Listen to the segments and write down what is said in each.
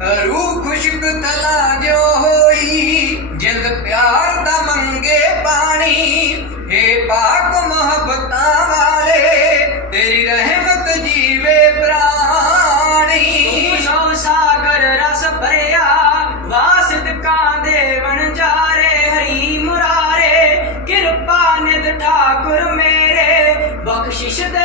ਰੂਹ ਖੁਸ਼ਕ ਤਲਾ ਜੋ ਹੋਈ ਜਿੰਦ ਪਿਆਰ ਦਾ ਮੰਗੇ ਪਾਣੀ। ਏ ਪਾਕ ਮੁਹੱਬਤਾਂ ਵਾਲੇ, ਤੇਰੀ ਰਹਿਮਤ ਜੀਵੇ ਪ੍ਰਾਣੀ। ਤੂੰ ਸਾਗਰ ਰਸ ਭਰਿਆ, ਵਾਸਿਤ ਕਾਂ ਦੇ ਵਣਜਾਰੇ ਹਰੀ ਮੁਰਾਰੇ, ਕਿਰਪਾ ਨਿਧ ਠਾਕੁਰ ਮੇਰੇ। ਬਖਸ਼ਿਸ਼ ਦੇ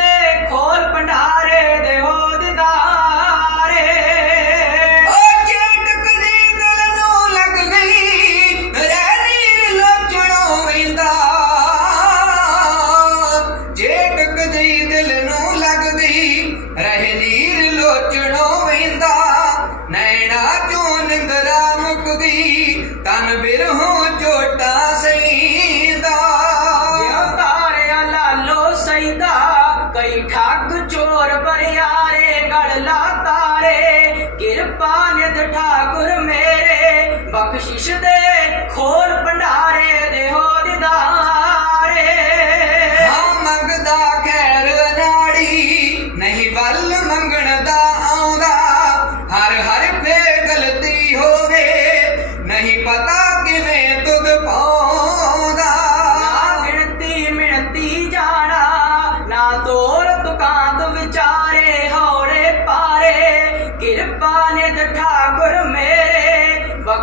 ਨੈਣਾ ਚੋਂ ਨਿੰਦਰਾ ਮੁੱਕ ਤਨ ਬਿਰਹੋਂ ਝੋਟਾ ਸਈਂਦਾ। ਜਿਉ ਤਾਰਿਆ ਲਾਲੋ ਸੈਦਾ ਕਈ ਠੱਗ ਚੋਰ ਬਰਿਆਰੇ, ਗੜ ਲਾ ਤਾਰੇ। ਕਿਰਪਾ ਨਿਧ ਠਾਕੁਰ ਮੇਰੇ, ਬਖਸ਼ਿਸ਼ ਦੇ ਖੋਲ ਭੰਡਾਰ।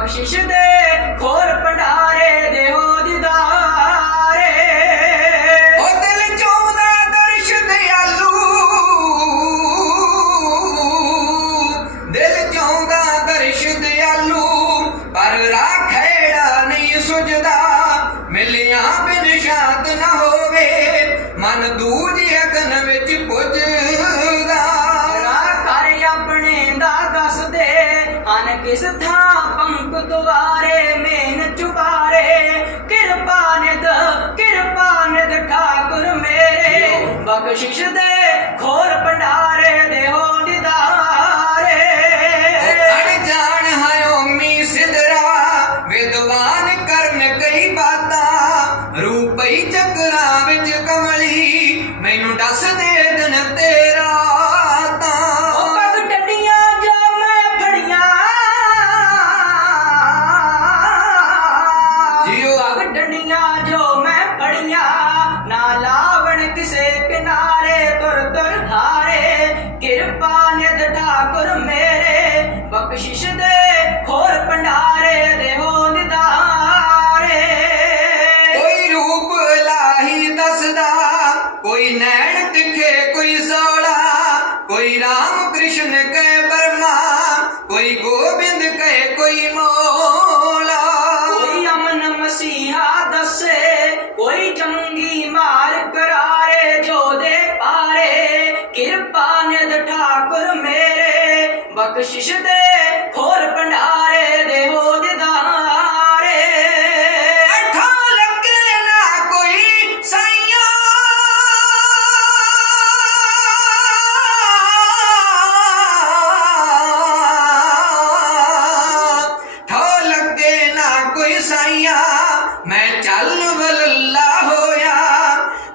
ਬਖਸ਼ਿਸ਼ ਦੇ ਖੋਲ ਭੰਡਾਰੇ ਦੇਹੋ ਦਿਦਾਰੇ। ਉਹ ਦਿਲ ਚੋਂਦਾ ਦਰਸ਼ ਦਿਆਲੂ। ਦਿਲ ਚੋਂਦਾ ਦਰਸ਼ ਦਿਆਲੂ। ਪਰ ਰਾਖੇੜਾ ਨਹੀਂ ਸੁਝਦਾ। ਮਿਲਿਆ ਬਿਨ ਸ਼ਾਂਤ ਨਾ ਹੋਵੇ। ਮਨ ਦੂਜ ਅਗਨ ਵਿੱਚ ਪੁੱਜਦਾ। ਰਾ ਕਰ ਆਪਣੇ ਦਾ ਦੱਸਦੇ ਹਨ ਕਿਸ ਥਾਂ ਮੇਰੇ ਕੋਈ ਨੈਣ ਤਿੱਖੇ ਕੋਈ ਸੋਲਾ, ਕੋਈ ਰਾਮ ਕ੍ਰਿਸ਼ਨ ਕੈ ਬਰਮਾ ਕੋਈ ਗੋਬਿੰਦ ਕੈ ਕੋਈ ਮੋਲਾ। ਕੋਈ ਅਮਨ ਮਸੀਹਾ ਦੱਸੇ, ਕੋਈ ਜੰਗੀ ਮਾਰ ਕਰਾਰੇ ਜੋ ਦੇ ਪਾਰੇ, ਕਿਰਪਾ ਨਿਧ ਠਾਕੁਰ ਮੇਰੇ। ਬਖਸ਼ਿਸ਼ ਦੇ ਖੋਲ ਭੰਡਾਰੇ ਦੇਹੋ ਦਿਦਾਰੇ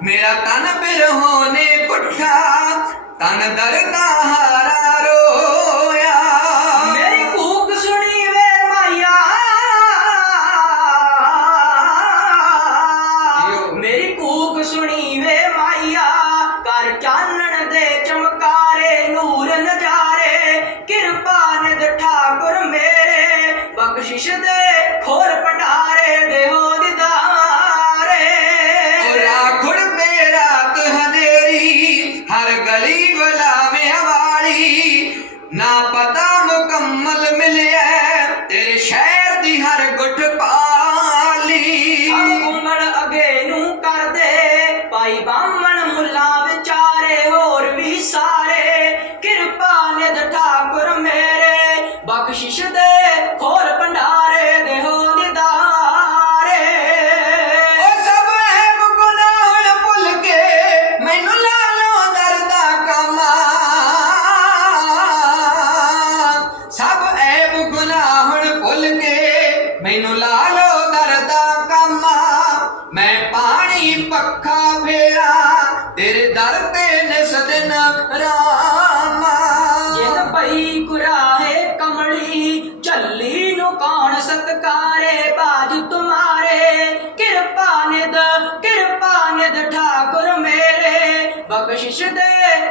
ਮੇਰਾ ਤਨ ਬਿਰਹੋਂ ਨੇ ਪੁੱਠਾ ਤਨ ਦਰਦਾ ਹਾਰਾ ਰੋਇਆ। ਮੇਰੀ ਕੂਕ ਸੁਣੀ ਵੇ ਮਾਇਆ। ਮੇਰੀ ਕੂਕ ਸੁਣੀ ਵੇ ਮਾਇਆ। ਕਰ ਚਾਨਣ ਦੇ ਚਮਕਾਰੇ ਨੂਰ ਨਜ਼ਾਰੇ। ਕਿਰਪਾ ਨਿਧ ਠਾਕੁਰ ਮੇਰੇ। ਬਖਸ਼ਿਸ਼ ਦੇ ਕੌਣ ਸਤਕਾਰੇ ਬਾਜ ਤੁਮਾਰੇ। ਕਿਰਪਾ ਨਿਦ ਕਿਰਪਾ ਨਿਦ ਠਾਕੁਰ ਮੇਰੇ। ਬਖਸ਼ਿਸ਼ ਦੇ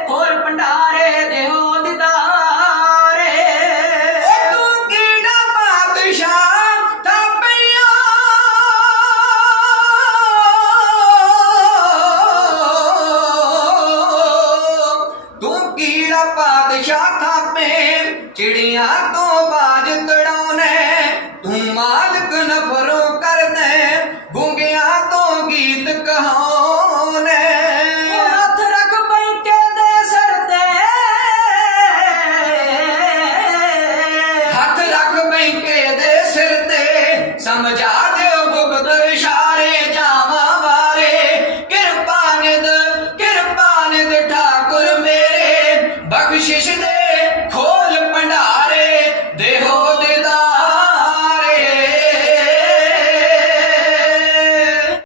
ਹੋਰ ਭੰਡਾਰੇ, ਦੇਹੋ ਦਿਦਾਰੇ। ਓ ਤੂੰ ਕਿਹੜਾ ਬਾਦਸ਼ਾਹ ਥਾਪਿਆ ਤੂੰ